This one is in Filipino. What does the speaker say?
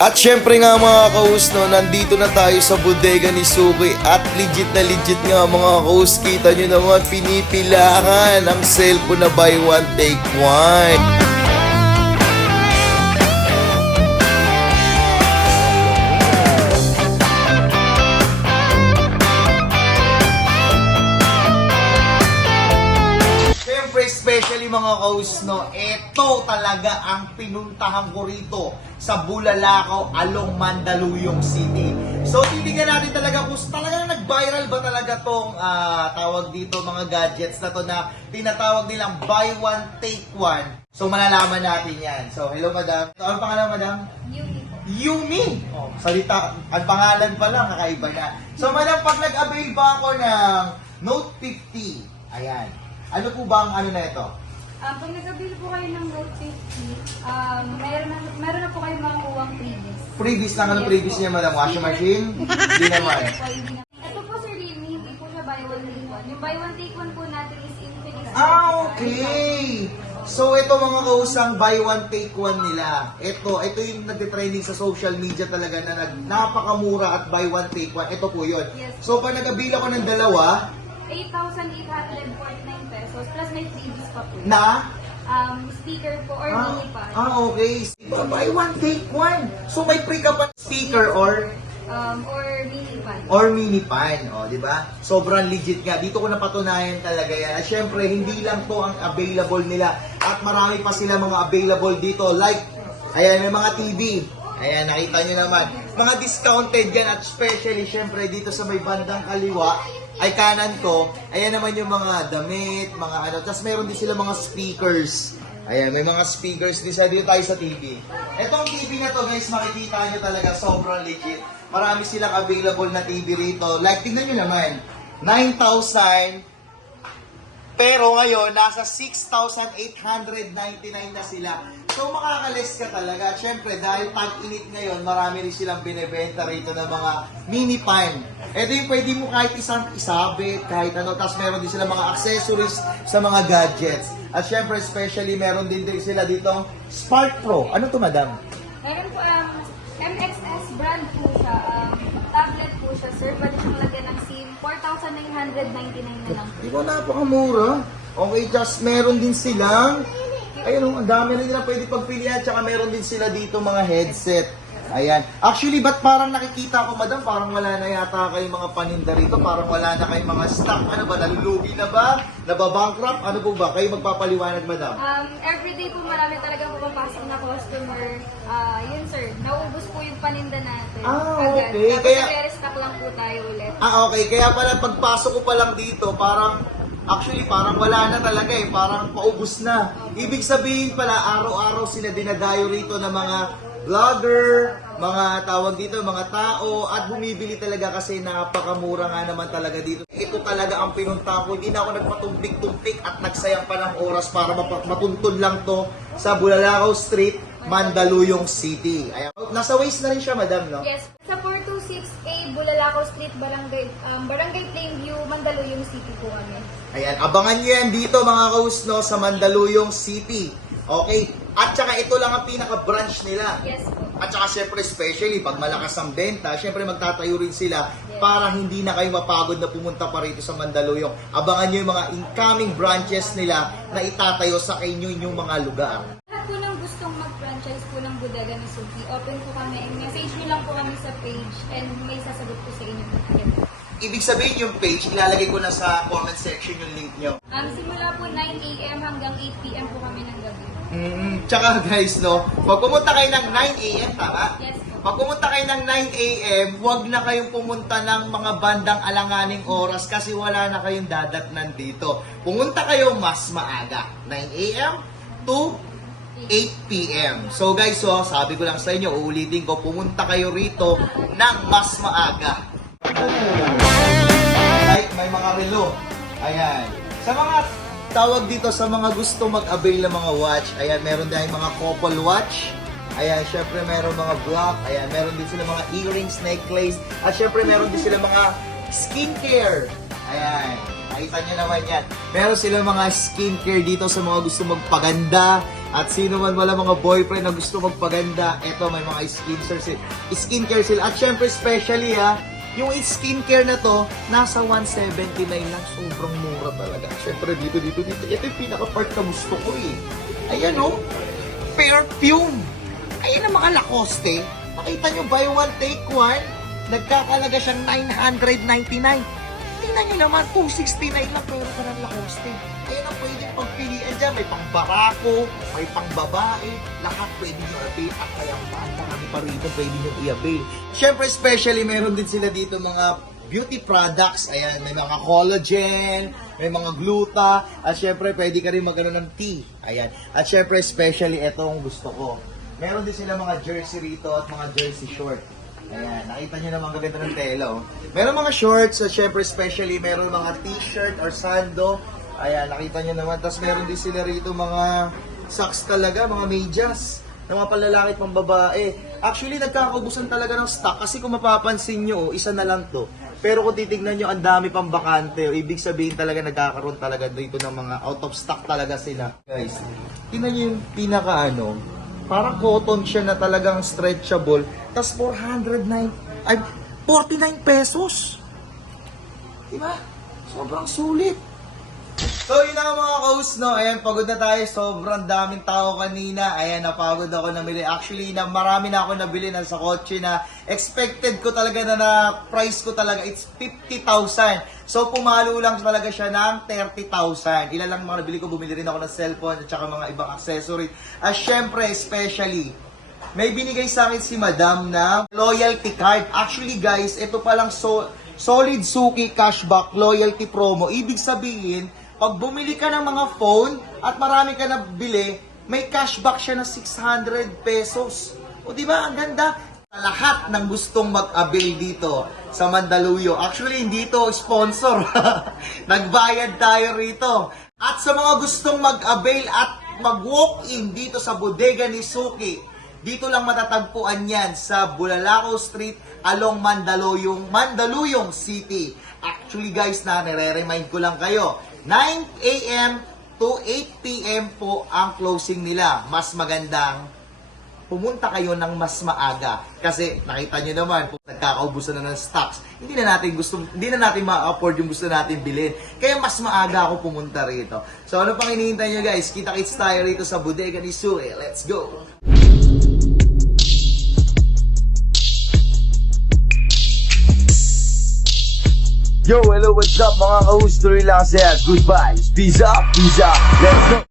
At syempre nga mga kaus, no, nandito na tayo sa bodega ni Suki at legit na legit nga mga kaus, kita nyo naman pinipilahan ang cellphone na buy one take one. Siyempre, especially mga kaus, no, ito talaga ang pinuntahan ko rito sa Bulalakaw, along Mandaluyong City. So, titignan natin talaga kung talagang nag-viral ba talaga tong ah, tawag dito mga gadgets na to na tinatawag nilang buy one, take one. So, malalaman natin yan. So, hello madam. Ano ang pangalan madam? Yumi. Yumi! Oh, salita, ang pangalan pa lang, kakaiba na. So, madam, pag nag-avail ba ako ng Note 50, ayan, ano po ba ang ano na ito? Um, pag nag-avail po kayo ng Note 50, um, meron, na, meron na po kayo mga kuwang previous. Previous lang, ano Yes previous po. niya, madam? Washing machine? Hindi naman. Hindi po, hindi na- Ito po Sir Remy, hindi po siya buy one take one. Yung buy one take one po natin is Infinix. Ah, okay. So, ito mga kausang buy one, take one nila. Ito, ito yung nagtitrending sa social media talaga na nag, napakamura at buy one, take one. Ito po yun. Yes. So, pag nag-avail ako ng dalawa, 8,849 pesos plus may previous pa po. na Um, speaker po or Ah, mini pa. ah, okay. Buy one, take one. So, may free ka pa speaker or Um, or mini pa. or mini pan, o, di ba? Sobrang legit nga. Dito ko napatunayan talaga yan. At syempre, hindi lang to ang available nila. At marami pa sila mga available dito. Like, ayan, may mga TV. Ayan, nakita nyo naman. Mga discounted yan at especially, syempre, dito sa may bandang kaliwa, ay kanan ko, ayan naman yung mga damit, mga ano. Tapos meron din sila mga speakers. Ayan, may mga speakers din sa dito tayo sa TV. Etong TV na to, guys, makikita nyo talaga sobrang legit. Marami silang available na TV rito. Like, tingnan nyo naman. 9,000. Pero ngayon, nasa 6,899 na sila. So, makakalis ka talaga. Siyempre, dahil tag-init ngayon, marami rin silang binibenta rito ng mga mini pan. Ito yung pwede mo kahit isang isabit, kahit ano. Tapos meron din sila mga accessories sa mga gadgets. At syempre, especially, meron din din sila dito Spark Pro. Ano to, madam? Meron po, um, MXS brand po siya. Um, tablet po siya, sir. Pwede siyang lagyan ng SIM. 4,999 na lang po. Di ba napakamura? Okay, just meron din silang Ayun, oh, ang dami rin nila pwede pagpilian. Tsaka meron din sila dito mga headset. Ayan. Actually, ba't parang nakikita ko, madam, parang wala na yata kayong mga paninda rito. Parang wala na kayong mga stock. Ano ba, nalulugi na ba? Nababankrupt? Ano po ba? Kayo magpapaliwanag, madam? Um, everyday po marami talaga pumapasok na customer. Ah, yun sir, naubos po yung paninda natin. Ah, agad. okay. Tapos Kaya- i-restock lang po tayo ulit. Ah, okay. Kaya pala pagpasok ko pa lang dito, parang actually parang wala na talaga eh. Parang paubos na. Ibig sabihin pala, araw-araw sila dinadayo rito ng mga vlogger, mga tawag dito, mga tao, at bumibili talaga kasi napakamura nga naman talaga dito. Ito talaga ang pinunta ko. Hindi na ako nagpatumpik-tumpik at nagsayang pa ng oras para matuntun lang to sa Bulalakaw Street, Mandaluyong City. Ayan. Nasa waist na rin siya, madam, no? Yes, sa 426A Bulalakaw Street, Barangay, um, Barangay Plainview, Mandaluyong City po kami. Ayan, abangan nyo yan dito mga kaus, no, sa Mandaluyong City. Okay? At saka ito lang ang pinaka-branch nila. Yes po. At saka syempre, especially pag malakas ang benta, syempre magtatayo rin sila para hindi na kayo mapagod na pumunta pa rito sa Mandaluyong. Abangan nyo yung mga incoming branches nila na itatayo sa inyo yung mga lugar. Lahat po ng po Bodega ni Suki, open po kami. Message nyo lang po kami sa page and may sasagot po sa inyo. Ibig sabihin yung page, ilalagay ko na sa comment section yung link nyo. Um, simula po 9 a.m. hanggang 8 p.m. po kami ng gabi. Mm, tsaka guys, no, pag pumunta kayo ng 9 a.m., tama? Yes po. Pag pumunta kayo ng 9 a.m., huwag na kayong pumunta ng mga bandang alanganing oras kasi wala na kayong dadatnan dito. Pumunta kayo mas maaga, 9 a.m. to 8 p.m. So guys, so, sabi ko lang sa inyo, uulitin ko, pumunta kayo rito ng mas maaga. Like may mga relo. Ayan. Sa mga tawag dito sa mga gusto mag-avail ng mga watch, ayan, meron din mga couple watch. Ayan, syempre meron mga block. Ayan, meron din sila mga earrings, necklace. At syempre meron din sila mga skincare. Ayan. Nakita nyo naman yan. Meron sila mga skincare dito sa mga gusto magpaganda. At sino man wala mga boyfriend na gusto magpaganda, eto may mga skincare sila. Skincare sila. At syempre especially ha, yung skincare na to, nasa 179 lang. Sobrang mura talaga. Syempre dito, dito, dito. Ito yung pinaka-part na gusto ko eh. Ayan oh, perfume. Ayan ang mga Lacoste. Makita nyo, buy one, take one. Nagkakalaga siyang 999. Tingnan nyo naman, 269 lang pero ka ng Lacoste. Ayan ang pwedeng pagpilian dyan. May pang barako, may pang babae. Lahat pwede nyo i-avail. At kaya pa, ang dami pa rito pwede nyo i-avail. Siyempre, especially, meron din sila dito mga beauty products. Ayan, may mga collagen, may mga gluta. At syempre, pwede ka rin magkaroon ng tea. Ayan. At syempre, especially, ito ang gusto ko. Meron din sila mga jersey rito at mga jersey short. Ayan, nakita nyo naman gaganda ng tela, oh. Meron mga shorts, so syempre especially meron mga t-shirt or sando. Ayan, nakita nyo naman. Tapos meron din sila rito mga socks talaga, mga medyas. ng mga panlalaki at pambabae. Actually, nagkakaubusan talaga ng stock kasi kung mapapansin nyo, oh, isa na lang to. Pero kung titignan nyo, ang dami pang bakante. O, ibig sabihin talaga nagkakaroon talaga dito ng mga out of stock talaga sila. Guys, tingnan nyo yung pinaka ano, Parang cotton siya na talagang stretchable. Tapos 409, ay, 49 pesos. Diba? Sobrang sulit. So, yun na mga kaus, no? Ayan, pagod na tayo. Sobrang daming tao kanina. Ayan, napagod ako namili. Actually, na marami na ako nabili na sa kotse na expected ko talaga na na price ko talaga, it's 50,000. So, pumalo lang talaga siya ng 30,000. Ilan lang mga nabili ko, bumili rin ako ng cellphone at saka mga ibang accessory. At syempre, especially, may binigay sa akin si Madam na loyalty card. Actually guys, ito palang so, solid suki cashback loyalty promo. Ibig sabihin, pag bumili ka ng mga phone at marami ka na bili, may cashback siya na 600 pesos. O di ba ang ganda? Lahat ng gustong mag-avail dito sa Mandaluyong. Actually, hindi ito sponsor. Nagbayad tayo rito. At sa mga gustong mag-avail at mag-walk-in dito sa bodega ni Suki, dito lang matatagpuan yan sa Bulalakaw Street along Mandaluyong, Mandaluyong City. Actually guys, na nire-remind ko lang kayo, 9 a.m. to 8 p.m. po ang closing nila. Mas magandang pumunta kayo ng mas maaga. Kasi nakita nyo naman, kung nagkakaubusan na ng stocks, hindi na natin gusto, hindi na natin ma-afford yung gusto natin bilhin. Kaya mas maaga ako pumunta rito. So ano pang hinihintay nyo guys? Kita-kits tayo rito sa bodega ni Sue. Let's go! Yo, hello, what's up mga ka-host? Tuloy lang sa'yo. Goodbye. Peace up, peace up. Let's go!